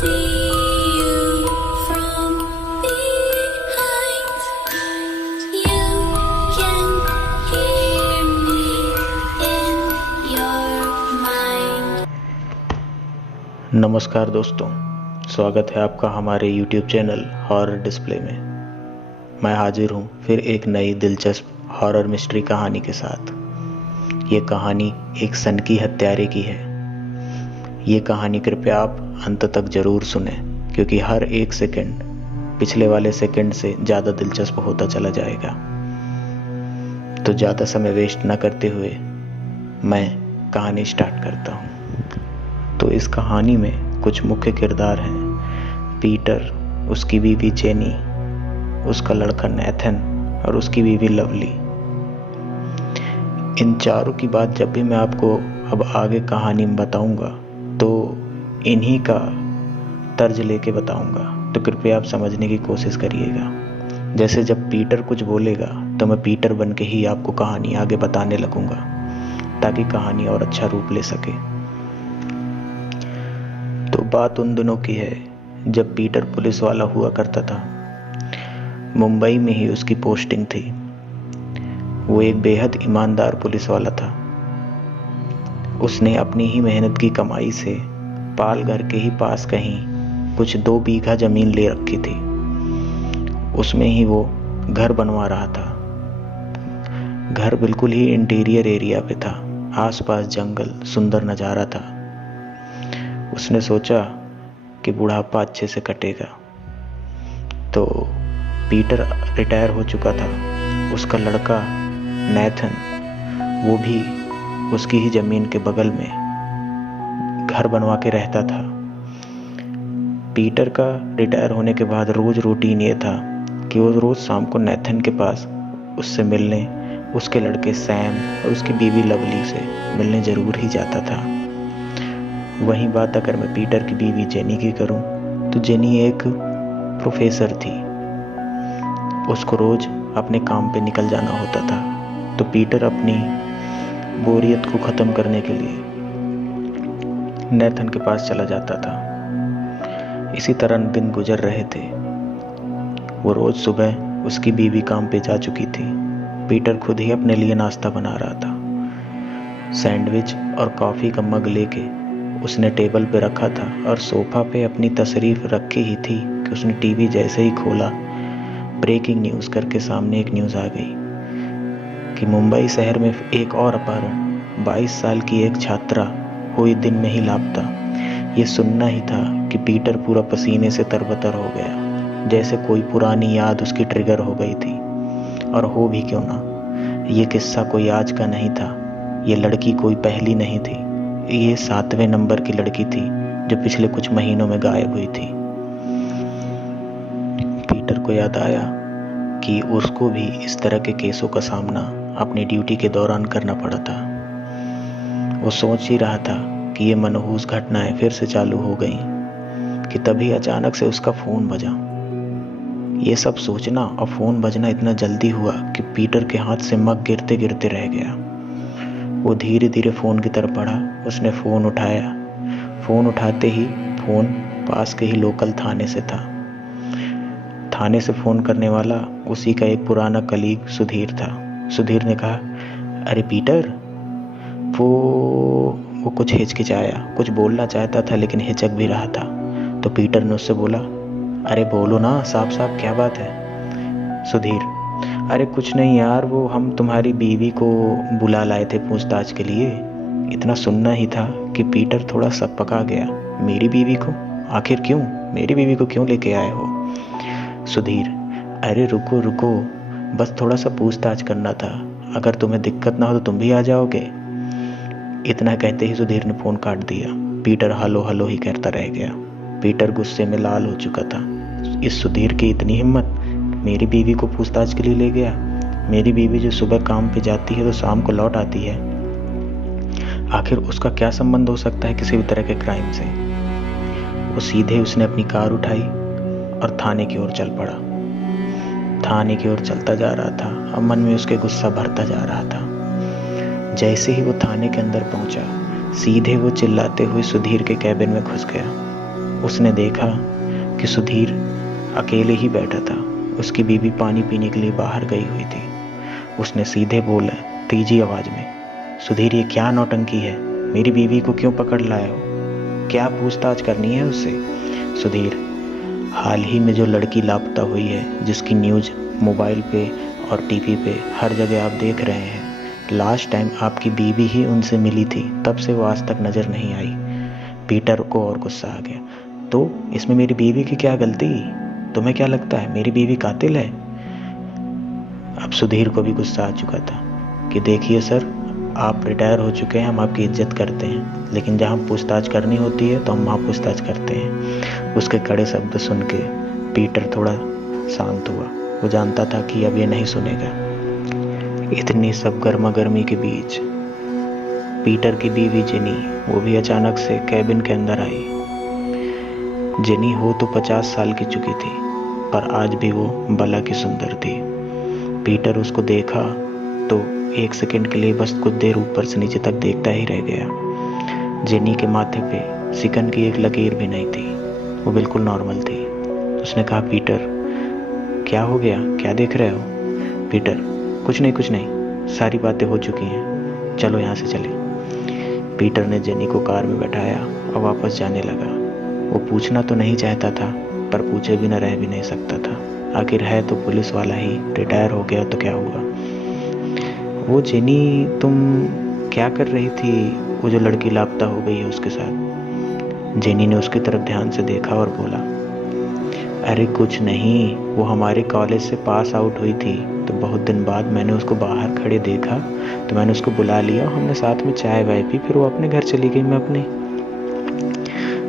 नमस्कार दोस्तों, स्वागत है आपका हमारे YouTube चैनल हॉरर डिस्प्ले में। मैं हाजिर हूँ फिर एक नई दिलचस्प हॉरर मिस्ट्री कहानी के साथ। ये कहानी एक सनकी हत्यारे की है। ये कहानी कृपया आप अंत तक जरूर सुने, क्योंकि हर एक सेकंड पिछले वाले सेकंड से ज़्यादा दिलचस्प होता चला जाएगा। तो ज़्यादा समय वेस्ट न करते हुए मैं कहानी स्टार्ट करता हूँ। तो इस कहानी में कुछ मुख्य किरदार हैं। पीटर, उसकी बीवी जेनी, उसका लड़का नेथन और उसकी बीवी लवली। इन चारों की बात जब भी मैं आपको अब आगे कहानी में बताऊंगा तो इन्हीं का तर्ज लेके बताऊंगा, तो कृपया आप समझने की कोशिश करिएगा। जैसे जब पीटर कुछ बोलेगा तो मैं पीटर बन के ही आपको कहानी आगे बताने लगूंगा, ताकि कहानी और अच्छा रूप ले सके। तो बात उन दिनों की है जब पीटर पुलिस वाला हुआ करता था। मुंबई में ही उसकी पोस्टिंग थी। वो एक बेहद ईमानदार पुलिस वाला था। उसने अपनी ही मेहनत की कमाई से पाल घर के ही पास कहीं कुछ 2 बीघा जमीन ले रखी थी। उसमें ही वो घर बनवा रहा था। घर बिल्कुल ही इंटीरियर एरिया पे था। आसपास जंगल, सुंदर नज़ारा था। उसने सोचा कि बुढ़ापा अच्छे से कटेगा। तो पीटर रिटायर हो चुका था। उसका लड़का नेथन, वो भी उसकी ही ज़मीन के बगल में घर बनवा के रहता था। पीटर का रिटायर होने के बाद रोज़ रूटीन ये था कि वो रोज़ शाम को नेथन के पास उससे मिलने, उसके लड़के सैम और उसकी बीवी लवली से मिलने ज़रूर ही जाता था। वहीं बात अगर मैं पीटर की बीवी जेनी की करूं, तो जेनी एक प्रोफेसर थी। उसको रोज अपने काम पे निकल जाना होता था। तो पीटर अपनी बोरियत को ख़त्म करने के लिए नेथन के पास चला जाता था। इसी तरह दिन गुजर रहे थे। वो रोज सुबह उसकी बीवी काम पे जा चुकी थी। पीटर खुद ही अपने लिए नाश्ता बना रहा था। सैंडविच और कॉफ़ी का मग लेके उसने टेबल पे रखा था और सोफा पे अपनी तशरीफ रखी ही थी कि उसने टीवी जैसे ही खोला, ब्रेकिंग न्यूज़ करके सामने एक न्यूज़ आ गई कि मुंबई शहर में एक और अपहरण, 22 साल की एक छात्रा हुई दिन में ही लापता। ये सुनना ही था कि पीटर पूरा पसीने से तरबतर हो गया, जैसे कोई पुरानी याद उसकी ट्रिगर हो गई थी। और हो भी क्यों ना, ये किस्सा कोई आज का नहीं था। ये लड़की कोई पहली नहीं थी। ये 7वें नंबर की लड़की थी जो पिछले कुछ महीनों में गायब हुई थी। पीटर को याद आया कि उसको भी इस तरह के केसों का सामना अपनी ड्यूटी के दौरान करना पड़ा था। वो सोच ही रहा था कि ये मनहूस घटनाएं फिर से चालू हो गई कि तभी अचानक से उसका फ़ोन बजा। ये सब सोचना और फ़ोन बजना इतना जल्दी हुआ कि पीटर के हाथ से मग गिरते गिरते रह गया। वो धीरे धीरे फ़ोन की तरफ बढ़ा। उसने फ़ोन उठाया। फ़ोन उठाते ही फ़ोन पास के ही लोकल थाने से था। थाने से फ़ोन करने वाला उसी का एक पुराना कलीग सुधीर था। सुधीर ने कहा, अरे पीटर, वो कुछ हिचकिचाया, कुछ बोलना चाहता था लेकिन हिचक भी रहा था। तो पीटर ने उससे बोला, अरे बोलो ना, साफ साफ क्या बात है? सुधीर, अरे कुछ नहीं यार, वो हम तुम्हारी बीवी को बुला लाए थे पूछताछ के लिए। इतना सुनना ही था कि पीटर थोड़ा सकपका गया। मेरी बीवी को? आखिर क्यों? मेरी बीवी को क्यों लेके आए हो? सुधीर, अरे रुको रुको, बस थोड़ा सा पूछताछ करना था। अगर तुम्हें दिक्कत ना हो तो तुम भी आ जाओगे। इतना कहते ही सुधीर ने फ़ोन काट दिया। पीटर हलो हलो ही करता रह गया। पीटर गुस्से में लाल हो चुका था। इस सुधीर की इतनी हिम्मत, मेरी बीवी को पूछताछ के लिए ले गया। मेरी बीवी जो सुबह काम पे जाती है तो शाम को लौट आती है। आखिर उसका क्या संबंध हो सकता है किसी भी तरह के क्राइम से? वो सीधे उसने अपनी कार उठाई और थाने की ओर चल पड़ा। थाने की ओर चलता जा रहा था। अब मन में उसके गुस्सा भरता जा रहा था। जैसे ही वो थाने के अंदर पहुंचा, सीधे वो चिल्लाते हुए सुधीर के कैबिन में घुस गया। उसने देखा कि सुधीर अकेले ही बैठा था। उसकी बीवी पानी पीने के लिए बाहर गई हुई थी। उसने सीधे बोला तेजी आवाज में, सुधीर ये क्या नौटंकी है? मेरी बीवी को क्यों पकड़ लाए हो? क्या पूछताछ करनी है उससे? सुधीर, हाल ही में जो लड़की लापता हुई है, जिसकी न्यूज़ मोबाइल पे और टीवी पे हर जगह आप देख रहे हैं, लास्ट टाइम आपकी बीवी ही उनसे मिली थी, तब से वो आज तक नज़र नहीं आई। पीटर को और गुस्सा आ गया। तो इसमें मेरी बीवी की क्या गलती? तुम्हें क्या लगता है मेरी बीवी कातिल है? अब सुधीर को भी गुस्सा आ चुका था कि देखिए सर, आप रिटायर हो चुके हैं, हम आपकी इज्जत करते हैं, लेकिन जहाँ पूछताछ करनी होती है तो हम वहाँ पूछताछ करते हैं। उसके कड़े शब्द सुन के पीटर थोड़ा शांत हुआ। वो जानता था कि अब ये नहीं सुनेगा। इतनी सब गर्मा गर्मी के बीच पीटर की बीवी जेनी, वो भी अचानक से कैबिन के अंदर आई। जेनी हो तो 50 साल की चुकी थी, पर आज भी वो बला की सुंदर थी। पीटर उसको देखा तो 1 सेकंड के लिए बस कुछ देर ऊपर से नीचे तक देखता ही रह गया। जेनी के माथे पे सिकन की एक लकीर भी नहीं थी, वो बिल्कुल नॉर्मल थी। उसने कहा, पीटर क्या हो गया, क्या देख रहे हो? पीटर, कुछ नहीं, सारी बातें हो चुकी हैं, चलो यहाँ से चले। पीटर ने जेनी को कार में बैठाया और वापस जाने लगा। वो पूछना तो नहीं चाहता था, पर पूछे बिना रह भी नहीं सकता था। आखिर है तो पुलिस वाला ही, रिटायर हो गया तो क्या हुआ। वो जेनी, तुम क्या कर रही थी वो जो लड़की लापता हो गई है उसके साथ? जेनी ने उसकी तरफ ध्यान से देखा और बोला, अरे कुछ नहीं, वो हमारे कॉलेज से पास आउट हुई थी, तो बहुत दिन बाद मैंने उसको बाहर खड़े देखा तो मैंने उसको बुला लिया, हमने साथ में चाय वाय पी, फिर वो अपने घर चली गई, मैं अपने।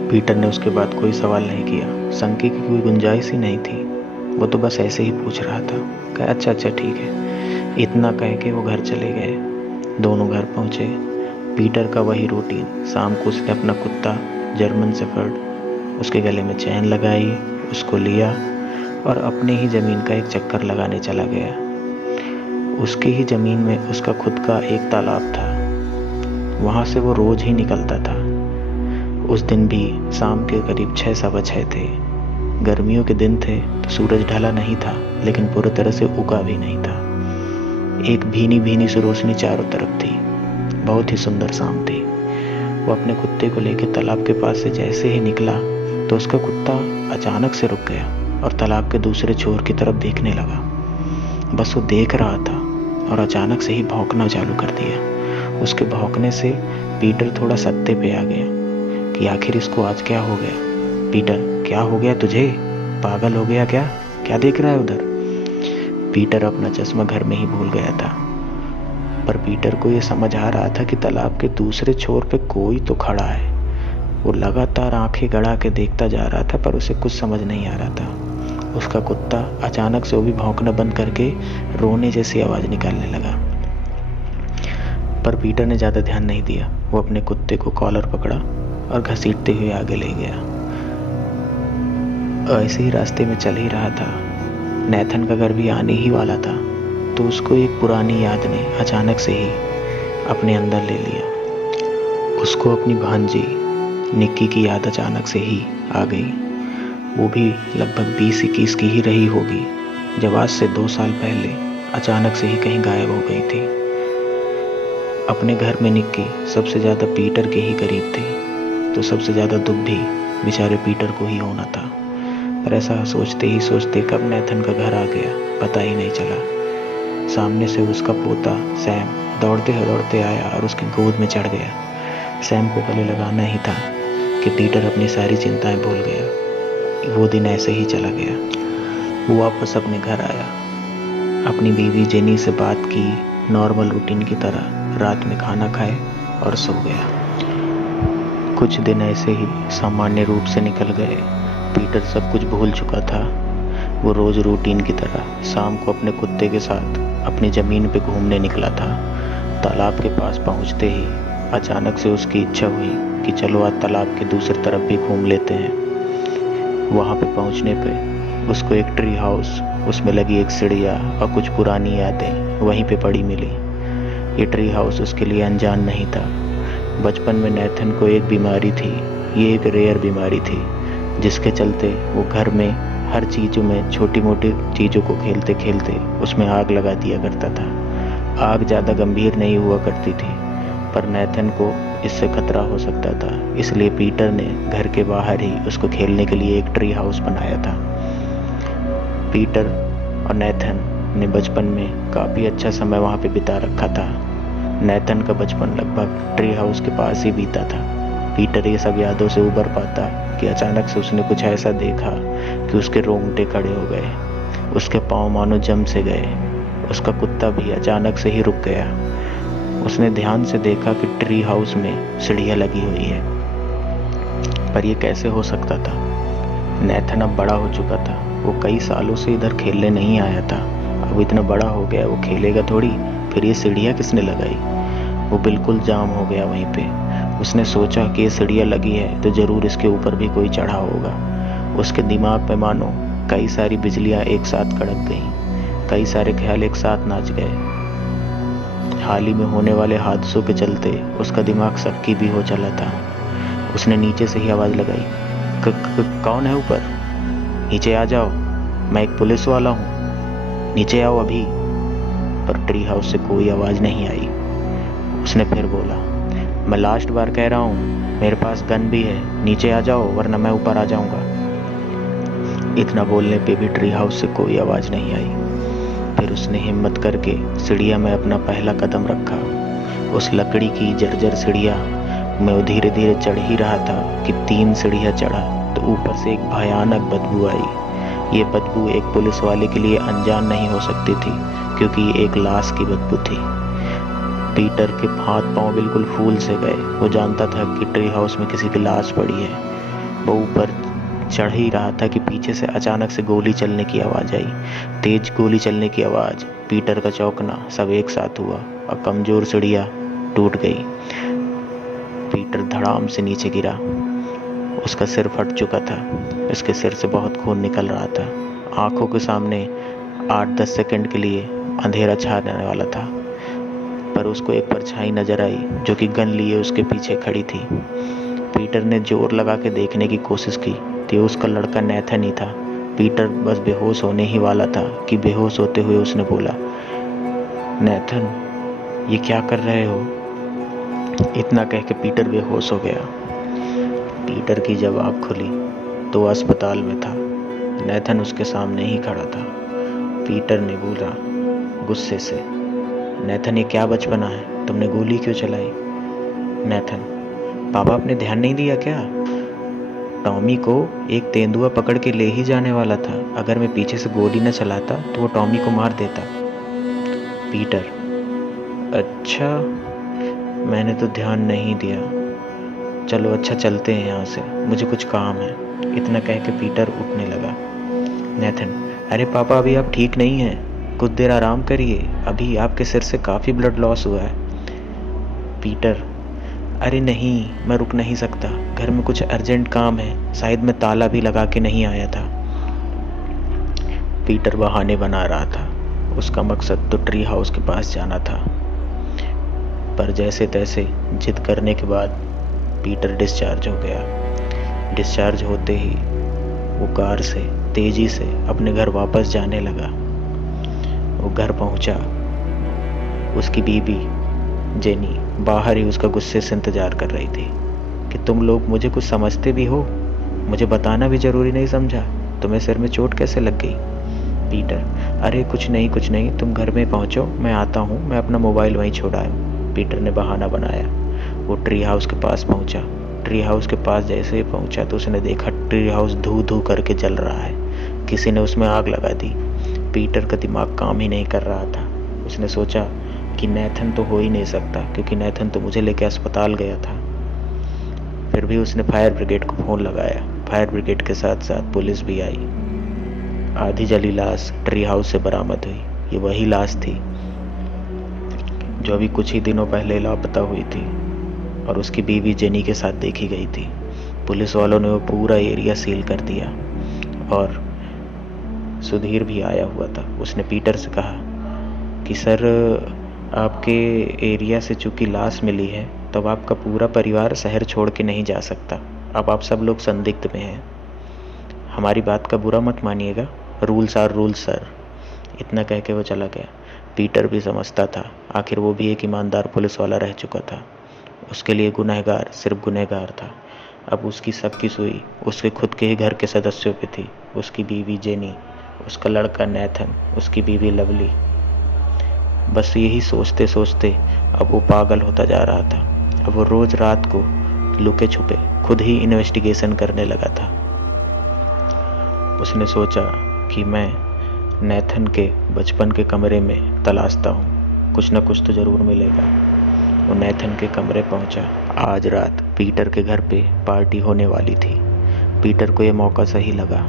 पीटर ने उसके बाद कोई सवाल नहीं किया। शंके की कोई गुंजाइश ही नहीं थी। वो तो बस ऐसे ही पूछ रहा था। कहा, अच्छा ठीक है। इतना कह के वो घर चले गए। दोनों घर पहुंचे। पीटर का वही रूटीन। शाम को उसने अपना कुत्ता जर्मन शेफर्ड उसके गले में चैन लगाई, उसको लिया और अपने ही ज़मीन का एक चक्कर लगाने चला गया। उसकी ही ज़मीन में उसका खुद का एक तालाब था। वहाँ से वो रोज़ ही निकलता था। उस दिन भी शाम के करीब 6-6:15 थे। गर्मियों के दिन थे तो सूरज ढला नहीं था, लेकिन पूरी तरह से उगा भी नहीं था। एक भीनी भीनी सी रोशनी चारों तरफ थी। बहुत ही सुंदर शाम थी। वो अपने कुत्ते को लेकर तालाब के पास से जैसे ही निकला तो उसका कुत्ता अचानक से रुक गया और तालाब के दूसरे छोर की तरफ देखने लगा। बस वो देख रहा था और अचानक से ही भौंकना चालू कर दिया। उसके भौंकने से पीटर थोड़ा सत्ते पे आ गया कि आखिर इसको आज क्या हो गया। पीटर, क्या हो गया तुझे? पागल हो गया क्या? क्या देख रहा है उधर? पीटर अपना चश्मा घर में ही भूल गया था, पर पीटर को ये समझ आ रहा था कि तालाब के दूसरे छोर पे कोई तो खड़ा है। वो लगातार आंखें गड़ा के देखता जा रहा था, पर उसे कुछ समझ नहीं आ रहा था। उसका कुत्ता अचानक से वो भी भौंकना बंद करके रोने जैसी आवाज निकालने लगा, पर पीटर ने ज्यादा ध्यान नहीं दिया। वो अपने कुत्ते को कॉलर पकड़ा और घसीटते हुए आगे ले गया। ऐसे ही रास्ते में चल ही रहा था। नेथन का घर भी आने ही वाला था, तो उसको एक पुरानी याद ने अचानक से ही अपने अंदर ले लिया। उसको अपनी भांजी निक्की की याद अचानक से ही आ गई। वो भी लगभग 20-21 की ही रही होगी, जब आज से 2 साल पहले अचानक से ही कहीं गायब हो गई थी। अपने घर में निक्की सबसे ज़्यादा पीटर के ही करीब थी, तो सबसे ज़्यादा दुख भी बेचारे पीटर को ही होना था। पर ऐसा सोचते ही सोचते कब नेथन का घर आ गया पता ही नहीं चला। सामने से उसका पोता सैम दौड़ते आया और उसकी गोद में चढ़ गया। सैम को गले लगाना ही था कि पीटर अपनी सारी चिंताएं भूल गया। वो दिन ऐसे ही चला गया। वो वापस अपने घर आया, अपनी बीवी जेनी से बात की, नॉर्मल रूटीन की तरह रात में खाना खाए और सो गया। कुछ दिन ऐसे ही सामान्य रूप से निकल गए। पीटर सब कुछ भूल चुका था। वो रोज रूटीन की तरह शाम को अपने कुत्ते के साथ अपनी ज़मीन पे घूमने निकला था। तालाब के पास पहुंचते ही अचानक से उसकी इच्छा हुई कि चलो आज तालाब के दूसरी तरफ भी घूम लेते हैं। वहाँ पे पहुँचने पे उसको एक ट्री हाउस, उसमें लगी एक चिड़िया और कुछ पुरानी यादें वहीं पे पड़ी मिली। ये ट्री हाउस उसके लिए अनजान नहीं था। बचपन में नेथन को एक बीमारी थी। ये एक रेयर बीमारी थी जिसके चलते वो घर में हर चीज़ों में छोटी मोटी चीज़ों को खेलते खेलते उसमें आग लगा दिया करता था। आग ज़्यादा गंभीर नहीं हुआ करती थी, पर नेथन को इससे खतरा हो सकता था, इसलिए पीटर ने घर के बाहर ही उसको खेलने के लिए एक ट्री हाउस बनाया था। पीटर और नेथन ने बचपन में काफ़ी अच्छा समय वहाँ पे बिता रखा था। नेथन का बचपन लगभग ट्री हाउस के पास ही बीता था। पीटर ये सब यादों से उबर पाता कि अचानक से उसने कुछ ऐसा देखा कि उसके रोंगटे खड़े हो गए, उसके पाँव मानो जम से गए, उसका कुत्ता भी अचानक से ही रुक गया। उसने ध्यान से देखा कि ट्री हाउस में सीढ़ियाँ लगी हुई है, पर यह कैसे हो सकता था? नेथन अब बड़ा हो चुका था, वो कई सालों से इधर खेलने नहीं आया था। अब इतना बड़ा हो गया, वो खेलेगा थोड़ी, फिर ये सीढ़ियाँ किसने लगाई? वो बिल्कुल जाम हो गया वहीं पे। उसने सोचा कि ये सीढ़ियाँ लगी है तो ज़रूर इसके ऊपर भी कोई चढ़ा होगा। उसके दिमाग में मानो कई सारी बिजलियाँ एक साथ कड़क गईं, कई सारे ख्याल एक साथ नाच गए। हाल ही में होने वाले हादसों के चलते उसका दिमाग सक्की भी हो चला था। उसने नीचे से ही आवाज़ लगाई, कौन है ऊपर? नीचे आ जाओ, मैं एक पुलिस वाला हूँ, नीचे आओ अभी। पर ट्री हाउस से कोई आवाज़ नहीं आई। उसने फिर बोला, मैं लास्ट बार कह रहा हूँ, मेरे पास गन भी है, नीचे आ जाओ वरना मैं ऊपर आ जाऊँगा। इतना बोलने पे भी ट्री हाउस से कोई आवाज़ नहीं आई। फिर उसने हिम्मत करके सीढ़ियाँ में अपना पहला कदम रखा। उस लकड़ी की जर्जर सीढ़ियाँ में वो धीरे धीरे चढ़ ही रहा था कि 3 सीढ़ियाँ चढ़ा तो ऊपर से एक भयानक बदबू आई। ये बदबू एक पुलिस वाले के लिए अनजान नहीं हो सकती थी, क्योंकि ये एक लाश की बदबू थी। पीटर के हाथ पांव बिल्कुल फूल से गए। वो जानता था कि ट्री हाउस में किसी की लाश पड़ी है। वो ऊपर चढ़ ही रहा था कि पीछे से अचानक से गोली चलने की आवाज़ आई। तेज गोली चलने की आवाज़, पीटर का चौंकना, सब एक साथ हुआ और कमज़ोर सीढ़ियाँ टूट गई। पीटर धड़ाम से नीचे गिरा। उसका सिर फट चुका था, उसके सिर से बहुत खून निकल रहा था। आंखों के सामने 8-10 सेकंड के लिए अंधेरा छा जाने वाला था, पर उसको एक परछाई नजर आई जो कि गन लिए उसके पीछे खड़ी थी। पीटर ने जोर लगा के देखने की कोशिश की तो उसका लड़का नेथन ही था। पीटर बस बेहोश होने ही वाला था कि बेहोश होते हुए उसने बोला, नेथन, ये क्या कर रहे हो? इतना कह के पीटर बेहोश हो गया। पीटर की जब आँख खुली तो अस्पताल में था। नेथन उसके सामने ही खड़ा था। पीटर ने बोला गुस्से से, नेथन, ये क्या बचपना है? तुमने गोली क्यों चलाई? नेथन, पापा आपने ध्यान नहीं दिया क्या? टॉमी को एक तेंदुआ पकड़ के ले ही जाने वाला था। अगर मैं पीछे से गोली न चलाता तो वो टॉमी को मार देता। पीटर, अच्छा, मैंने तो ध्यान नहीं दिया। चलो अच्छा, चलते हैं यहाँ से, मुझे कुछ काम है। इतना कह के पीटर उठने लगा। नेथन, अरे पापा, अभी आप ठीक नहीं हैं, कुछ देर आराम करिए, अभी आपके सिर से काफ़ी ब्लड लॉस हुआ है। पीटर, अरे नहीं, मैं रुक नहीं सकता, घर में कुछ अर्जेंट काम है, शायद मैं ताला भी लगा के नहीं आया था। पीटर बहाने बना रहा था। उसका मकसद तो ट्री हाउस के पास जाना था, पर जैसे तैसे जिद करने के बाद पीटर डिस्चार्ज हो गया। डिस्चार्ज होते ही वो कार से तेजी से अपने घर वापस जाने लगा। वो घर पहुंचा, उसकी बीबी जेनी बाहर ही उसका गुस्से से इंतजार कर रही थी कि तुम लोग मुझे कुछ समझते भी हो? मुझे बताना भी जरूरी नहीं समझा? तुम्हें सिर में चोट कैसे लग गई? पीटर, अरे कुछ नहीं, तुम घर में पहुंचो, मैं आता हूँ, मैं अपना मोबाइल वहीं छोड़ आया। पीटर ने बहाना बनाया। वो ट्री हाउस के पास पहुंचा। ट्री हाउस के पास जैसे ही पहुंचा तो उसने देखा ट्री हाउस धू धू करके जल रहा है। किसी ने उसमें आग लगा दी। पीटर का दिमाग काम ही नहीं कर रहा था। उसने सोचा कि नेथन तो हो ही नहीं सकता, क्योंकि नेथन तो मुझे लेकर अस्पताल गया था। फिर भी उसने फायर ब्रिगेड को फ़ोन लगाया। फायर ब्रिगेड के साथ साथ पुलिस भी आई। आधी जली लाश ट्री हाउस से बरामद हुई। ये वही लाश थी जो अभी कुछ ही दिनों पहले लापता हुई थी और उसकी बीवी जेनी के साथ देखी गई थी। पुलिस वालों ने वो पूरा एरिया सील कर दिया और सुधीर भी आया हुआ था। उसने पीटर से कहा कि सर, आपके एरिया से चूंकि लाश मिली है तब आपका पूरा परिवार शहर छोड़ के नहीं जा सकता। अब आप सब लोग संदिग्ध में हैं। हमारी बात का बुरा मत मानिएगा, रूल्स आर रूल्स सर। इतना कह के वो चला गया। पीटर भी समझता था, आखिर वो भी एक ईमानदार पुलिस वाला रह चुका था। उसके लिए गुनहगार सिर्फ गुनहगार था। अब उसकी सबकी सुई उसके खुद के ही घर के सदस्यों पे थी। उसकी बीवी जेनी, उसका लड़का नेथन, उसकी बीवी लवली। बस यही सोचते सोचते अब वो पागल होता जा रहा था। अब वो रोज रात को लुके छुपे खुद ही इन्वेस्टिगेशन करने लगा था। उसने सोचा कि मैं नेथन के बचपन के कमरे में तलाशता हूँ, कुछ न कुछ तो ज़रूर मिलेगा। वो नेथन के कमरे पहुँचा। आज रात पीटर के घर पे पार्टी होने वाली थी। पीटर को ये मौका सही लगा।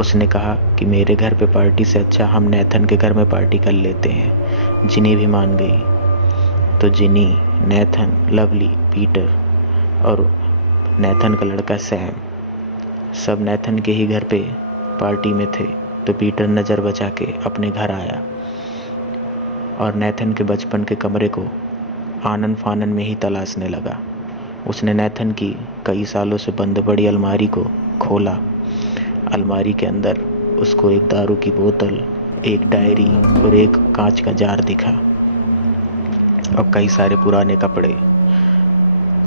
उसने कहा कि मेरे घर पे पार्टी से अच्छा हम नेथन के घर में पार्टी कर लेते हैं। जिनी भी मान गई। तो जिनी, नेथन, लवली, पीटर और नेथन का लड़का सैम सब नेथन के ही घर पे पार्टी में थे। तो पीटर नज़र बचा के अपने घर आया और नेथन के बचपन के कमरे को आनन फानन में ही तलाशने लगा। उसने नेथन की कई सालों से बंद पड़ी अलमारी को खोला। अलमारी के अंदर उसको एक दारू की बोतल, एक डायरी और एक कांच का जार दिखा और कई सारे पुराने कपड़े।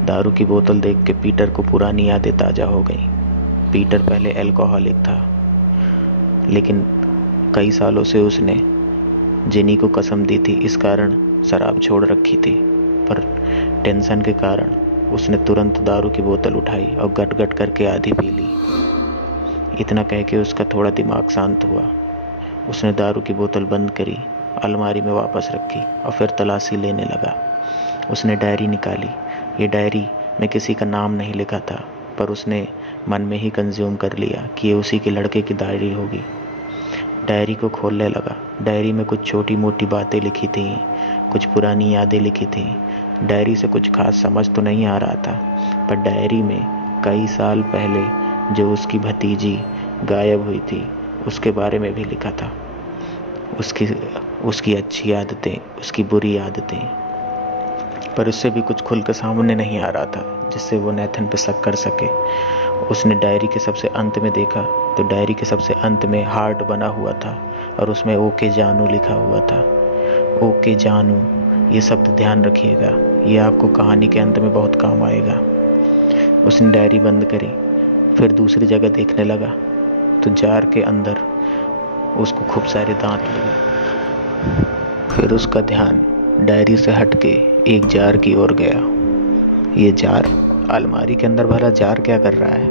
दारू की बोतल देख के पीटर को पुरानी यादें ताज़ा हो गई। पीटर पहले अल्कोहलिक था, लेकिन कई सालों से उसने जेनी को कसम दी थी, इस कारण शराब छोड़ रखी थी। पर टेंशन के कारण उसने तुरंत दारू की बोतल उठाई और गट गट करके आधी पी ली। इतना कह के उसका थोड़ा दिमाग शांत हुआ। उसने दारू की बोतल बंद करी, अलमारी में वापस रखी और फिर तलाशी लेने लगा। उसने डायरी निकाली। ये डायरी में किसी का नाम नहीं लिखा था, पर उसने मन में ही कंज्यूम कर लिया कि ये उसी के लड़के की डायरी होगी। डायरी को खोलने लगा। डायरी में कुछ छोटी मोटी बातें लिखी थी, कुछ पुरानी यादें लिखी थी। डायरी से कुछ खास समझ तो नहीं आ रहा था, पर डायरी में कई साल पहले जो उसकी भतीजी गायब हुई थी उसके बारे में भी लिखा था। उसकी अच्छी आदतें, उसकी बुरी आदतें, पर उससे भी कुछ खुल कर सामने नहीं आ रहा था जिससे वो नेथन पे शक कर सके। उसने डायरी के सबसे अंत में देखा तो डायरी के सबसे अंत में हार्ट बना हुआ था और उसमें ओके जानू लिखा हुआ था। ओके जानू, ये शब्द ध्यान रखिएगा, ये आपको कहानी के अंत में बहुत काम आएगा। उसने डायरी बंद करी, फिर दूसरी जगह देखने लगा तो जार के अंदर उसको खूब सारे दांत लगे। फिर उसका ध्यान डायरी से हटके एक जार की ओर गया। ये जार, अलमारी के अंदर भला जार क्या कर रहा है?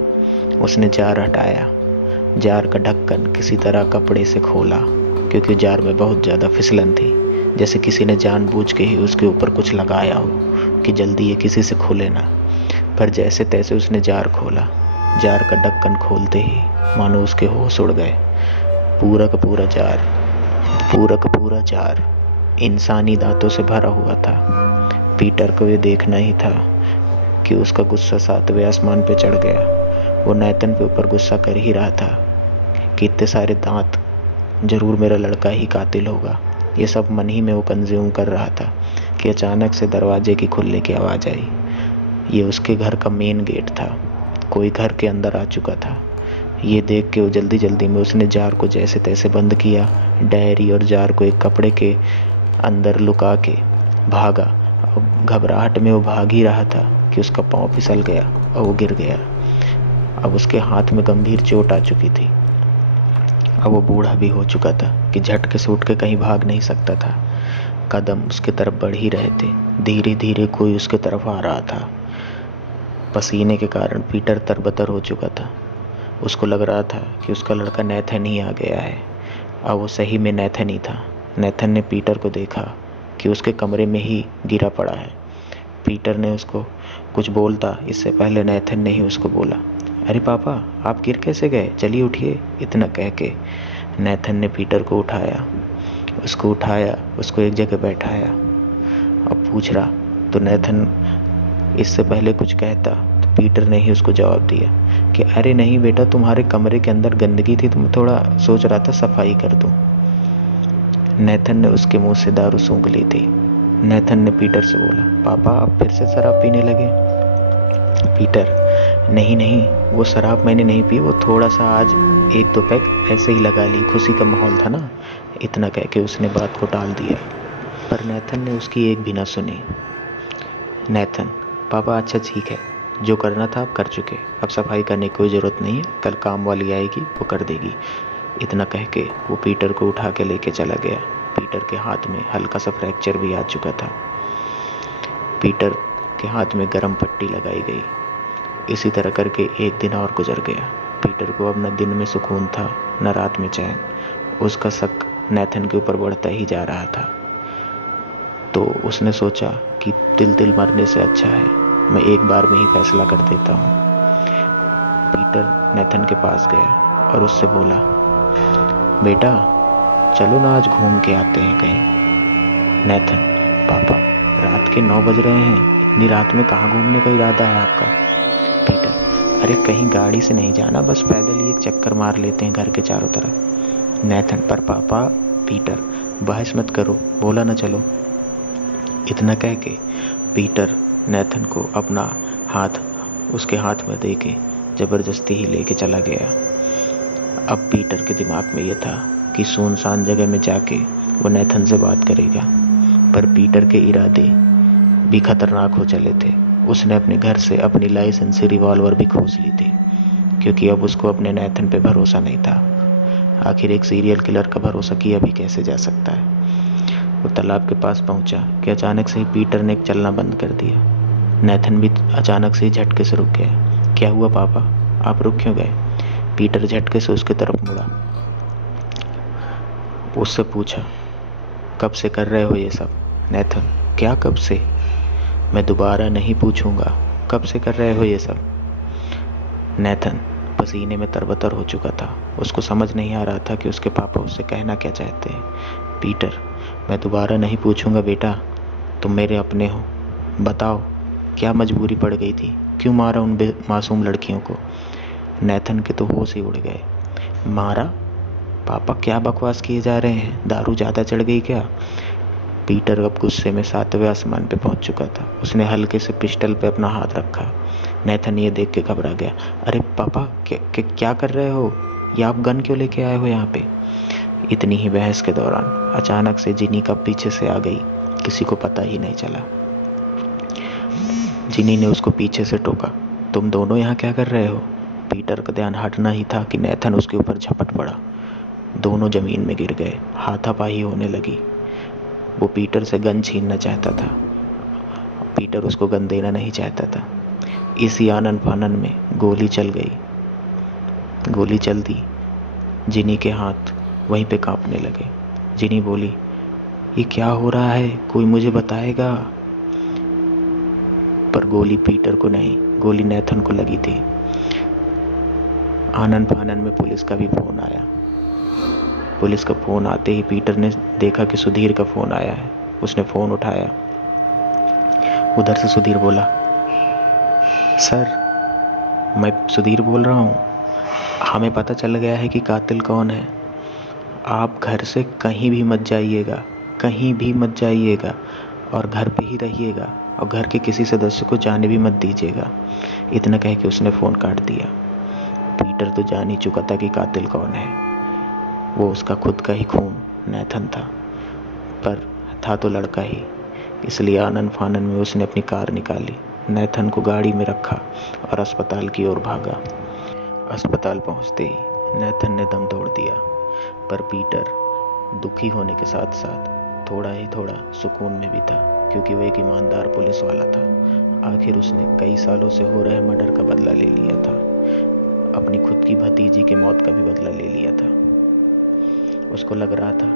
उसने जार हटाया। जार का ढक्कन किसी तरह कपड़े से खोला, क्योंकि जार में बहुत ज़्यादा फिसलन थी, जैसे किसी ने जानबूझ के ही उसके ऊपर कुछ लगाया हो कि जल्दी ये किसी से खुले ना। पर जैसे तैसे उसने जार खोला। जार का ढक्कन खोलते ही मानो उसके होश उड़ गए। पूरा का पूरा जार इंसानी दांतों से भरा हुआ था। पीटर को ये देखना ही था कि उसका गुस्सा 7वें आसमान पे चढ़ गया। वो नेथन पे ऊपर गुस्सा कर ही रहा था कि इतने सारे दांत, जरूर मेरा लड़का ही कातिल होगा। ये सब मन ही में वो कंज्यूम कर रहा था कि अचानक से दरवाजे की खुलने की आवाज़ आई। ये उसके घर का मेन गेट था। कोई घर के अंदर आ चुका था। ये देख के वो जल्दी जल्दी में उसने जार को जैसे तैसे बंद किया। डायरी और जार को एक कपड़े के अंदर लुका के भागा। घबराहट में वो भाग ही रहा था कि उसका पाँव फिसल गया और वो गिर गया। अब उसके हाथ में गंभीर चोट आ चुकी थी। अब वो बूढ़ा भी हो चुका था कि झटके से उठ के कहीं भाग नहीं सकता था। कदम उसके तरफ बढ़ ही रहे थे। धीरे धीरे कोई उसके तरफ आ रहा था। पसीने के कारण पीटर तरबतर हो चुका था। उसको लग रहा था कि उसका लड़का नेथन ही आ गया है। अब वो सही में नेथन ही था। नेथन ने पीटर को देखा कि उसके कमरे में ही गिरा पड़ा है। पीटर ने उसको कुछ बोलता इससे पहले नेथन ने ही उसको बोला, अरे पापा, आप गिर कैसे गए? चलिए उठिए। इतना कह के नेथन ने पीटर को उठाया, उसको एक जगह बैठाया। अब पूछ रहा तो नेथन इससे पहले कुछ कहता तो पीटर ने ही उसको जवाब दिया कि अरे नहीं बेटा, तुम्हारे कमरे के अंदर गंदगी थी, तुम थोड़ा सोच रहा था सफाई कर दूं। नेथन ने उसके मुंह से दारू सूंघ ली थी। नेथन ने पीटर से बोला, पापा आप फिर से शराब पीने लगे? पीटर, नहीं, वो शराब मैंने नहीं पी, वो थोड़ा सा आज 1-2 पैक ऐसे ही लगा ली, खुशी का माहौल था ना। इतना कह के उसने बात को टाल दिया, पर नेथन ने उसकी एक भी ना सुनी। नेथन, पापा अच्छा ठीक है, जो करना था आप कर चुके, अब सफाई करने की कोई ज़रूरत नहीं है, कल काम वाली आएगी वो कर देगी। इतना कह के वो पीटर को उठा के लेके चला गया। पीटर के हाथ में हल्का सा फ्रैक्चर भी आ चुका था। पीटर के हाथ में गर्म पट्टी लगाई गई। इसी तरह करके एक दिन और गुजर गया। पीटर को अब न दिन में सुकून था न रात में चैन। उसका शक नेथन के ऊपर बढ़ता ही जा रहा था। तो उसने सोचा कि तिल मरने से अच्छा है मैं एक बार में ही फैसला कर देता हूँ। पीटर नेथन के पास गया और उससे बोला, बेटा चलो ना आज घूम के आते हैं कहीं। नेथन, पापा रात के 9 बज रहे हैं, इतनी रात में कहाँ घूमने का इरादा है आपका? पीटर, अरे कहीं गाड़ी से नहीं जाना, बस पैदल ही एक चक्कर मार लेते हैं घर के चारों तरफ। नेथन, पर पापा। पीटर, बहस मत करो, बोला ना चलो। इतना कह के पीटर नेथन को अपना हाथ उसके हाथ में दे के ज़बरदस्ती ही लेके चला गया। अब पीटर के दिमाग में यह था कि सुनसान जगह में जाके वो नेथन से बात करेगा, पर पीटर के इरादे भी खतरनाक हो चले थे। उसने अपने घर से अपनी लाइसेंसी रिवॉल्वर भी खोज ली थी, क्योंकि अब उसको अपने नेथन पे भरोसा नहीं था। आखिर एक सीरियल किलर का भरोसा किया भी कैसे जा सकता है। वो तालाब के पास पहुंचा कि अचानक से ही पीटर ने चलना बंद कर दिया। नेथन भी अचानक से ही झटके से रुक गया। क्या हुआ पापा, आप रुक क्यों गए? पीटर झटके से उसकी तरफ मुड़ा। उससे पूछा, कब से कर रहे हो ये सब? नेथन, क्या कब से? मैं दोबारा नहीं पूछूंगा, कब से कर रहे हो ये सब? नेथन पसीने में तरबतर हो चुका था। उसको समझ नहीं आ रहा था कि उसके पापा उससे कहना क्या चाहते हैं। पीटर, मैं दोबारा नहीं पूछूंगा बेटा, तुम मेरे अपने हो, बताओ क्या मजबूरी पड़ गई थी, क्यों मारा उन मासूम लड़कियों को? नेथन के तो होश ही उड़ गए। मारा? पापा क्या बकवास किए जा रहे हैं, दारू ज़्यादा चढ़ गई क्या? पीटर अब गुस्से में 7वें आसमान पे पहुंच चुका था। उसने हल्के से पिस्टल पे अपना हाथ रखा। नेथन ये देख के घबरा गया। अरे पापा क्या कर रहे हो? या आप गन क्यों लेके आए हो यहाँ पे? इतनी ही बहस के दौरान अचानक से जिनी का पीछे से आ गई, किसी को पता ही नहीं चला। जिनी ने उसको पीछे से टोका, तुम दोनों यहाँ क्या कर रहे हो? पीटर का ध्यान हटना ही था कि नेथन उसके ऊपर झपट पड़ा। दोनों जमीन में गिर गए, हाथापाई होने लगी। वो पीटर से गन छीनना चाहता था, पीटर उसको गन देना नहीं चाहता था। इसी आनन फानन में गोली चल गई। गोली चल दी, जिनी के हाथ वहीं पे कांपने लगे। जिनी बोली, ये क्या हो रहा है, कोई मुझे बताएगा? पर गोली पीटर को नहीं, गोली नेथन को लगी थी। आनन फानन में पुलिस का भी फोन आया। पुलिस का फोन आते ही पीटर ने देखा कि सुधीर का फोन आया है। उसने फोन उठाया। उधर से सुधीर बोला, सर मैं सुधीर बोल रहा हूँ, हमें पता चल गया है कि कातिल कौन है। आप घर से कहीं भी मत जाइएगा, कहीं भी मत जाइएगा, और घर पे ही रहिएगा, और घर के किसी सदस्य को जाने भी मत दीजिएगा। इतना कह के उसने फ़ोन काट दिया। पीटर तो जान ही चुका था कि कातिल कौन है। वो उसका खुद का ही खून नेथन था, पर था तो लड़का ही। इसलिए आनन फानन में उसने अपनी कार निकाली, नेथन को गाड़ी में रखा और अस्पताल की ओर भागा। अस्पताल पहुंचते ही नेथन ने दम तोड़ दिया, पर पीटर दुखी होने के साथ साथ थोड़ा सुकून में भी था, क्योंकि वो एक ईमानदार पुलिस वाला था। आखिर उसने कई सालों से हो रहे मर्डर का बदला ले लिया था, अपनी खुद की भतीजी के मौत का भी बदला ले लिया था। उसको लग रहा था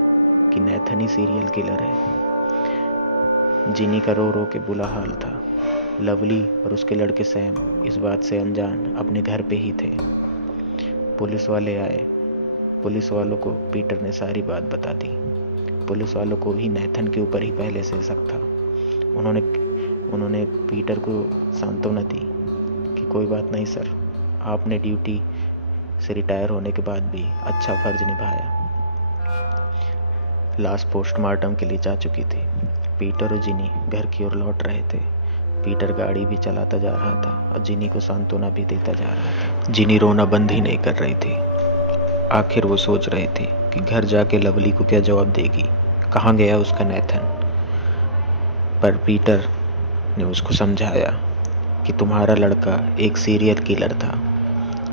कि नेथन ही सीरियल किलर है। जिनी का रो रो के बुरा हाल था। लवली और उसके लड़के सैम इस बात से अनजान अपने घर पे ही थे। पुलिस वाले आए। पुलिस वालों को पीटर ने सारी बात बता दी। पुलिस वालों को भी नेथन के ऊपर ही पहले से शक था। उन्होंने पीटर को सांत्वना दी कि कोई बात नहीं सर, आपने ड्यूटी से रिटायर होने के बाद भी अच्छा फर्ज निभाया। लाश पोस्टमार्टम के लिए जा चुकी थी। पीटर और जिनी घर की ओर लौट रहे थे। पीटर गाड़ी भी चलाता जा रहा था और जिनी को सांत्वना भी देता जा रहा था। जिनी रोना बंद ही नहीं कर रही थी। आखिर वो सोच रही थी कि घर जाके लवली को क्या जवाब देगी, कहाँ गया उसका नेथन। पर पीटर ने उसको समझाया कि तुम्हारा लड़का एक सीरियल किलर था,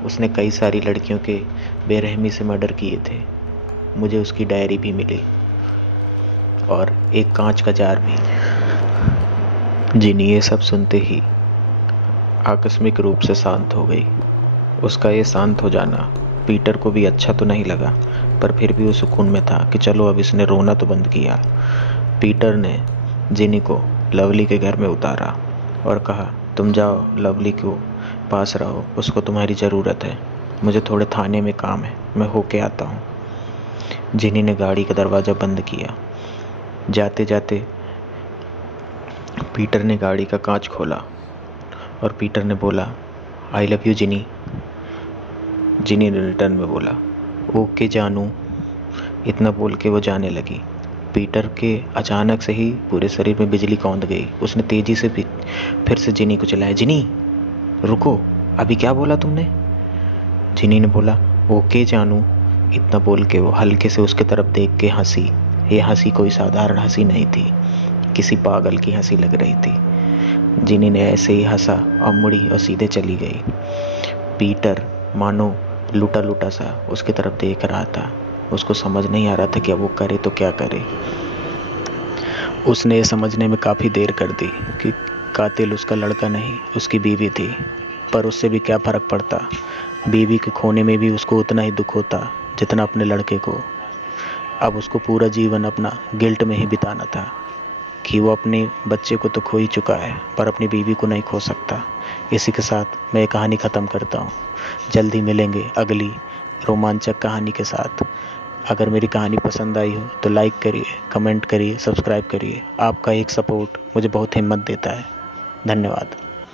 उसने कई सारी लड़कियों के बेरहमी से मर्डर किए थे। मुझे उसकी डायरी भी मिली और एक कांच का जार भी। जिनी ये सब सुनते ही आकस्मिक रूप से शांत हो गई। उसका ये शांत हो जाना पीटर को भी अच्छा तो नहीं लगा, पर फिर भी वो सुकून में था कि चलो अब इसने रोना तो बंद किया। पीटर ने जिनी को लवली के घर में उतारा और कहा, तुम जाओ, लवली को पास रहो, उसको तुम्हारी ज़रूरत है। मुझे थोड़े थाने में काम है, मैं होके आता हूँ। जिनी ने गाड़ी का दरवाज़ा बंद किया। जाते जाते पीटर ने गाड़ी का कांच खोला और पीटर ने बोला, आई लव यू जिनी। जिनी ने रिटर्न में बोला, ओके जानू। इतना बोल के वो जाने लगी। पीटर के अचानक से ही पूरे शरीर में बिजली कौंध गई। उसने तेजी से फिर से जिनी को चिल्लाया, जिनी रुको, अभी क्या बोला तुमने? जिनी ने बोला, ओके जानू। इतना बोल के वो हल्के से उसके तरफ देख के हंसी। ये हंसी कोई साधारण हंसी नहीं थी, किसी पागल की हंसी लग रही थी। जिनी ने ऐसे ही हंसा और मुड़ी और सीधे चली गई। पीटर मानो लूटा लूटा सा उसकी तरफ देख रहा था। उसको समझ नहीं आ रहा था कि अब वो करे तो क्या करे। उसने ये समझने में काफ़ी देर कर दी कि कातिल उसका लड़का नहीं, उसकी बीवी थी। पर उससे भी क्या फ़र्क पड़ता, बीवी के खोने में भी उसको उतना ही दुख होता जितना अपने लड़के को। अब उसको पूरा जीवन अपना गिल्ट में ही बिताना था कि वो अपने बच्चे को तो खो ही चुका है, पर अपनी बीवी को नहीं खो सकता। इसी के साथ मैं ये कहानी ख़त्म करता हूँ। जल्दी मिलेंगे अगली रोमांचक कहानी के साथ। अगर मेरी कहानी पसंद आई हो तो लाइक करिए, कमेंट करिए, सब्सक्राइब करिए। आपका एक सपोर्ट मुझे बहुत हिम्मत देता है। धन्यवाद।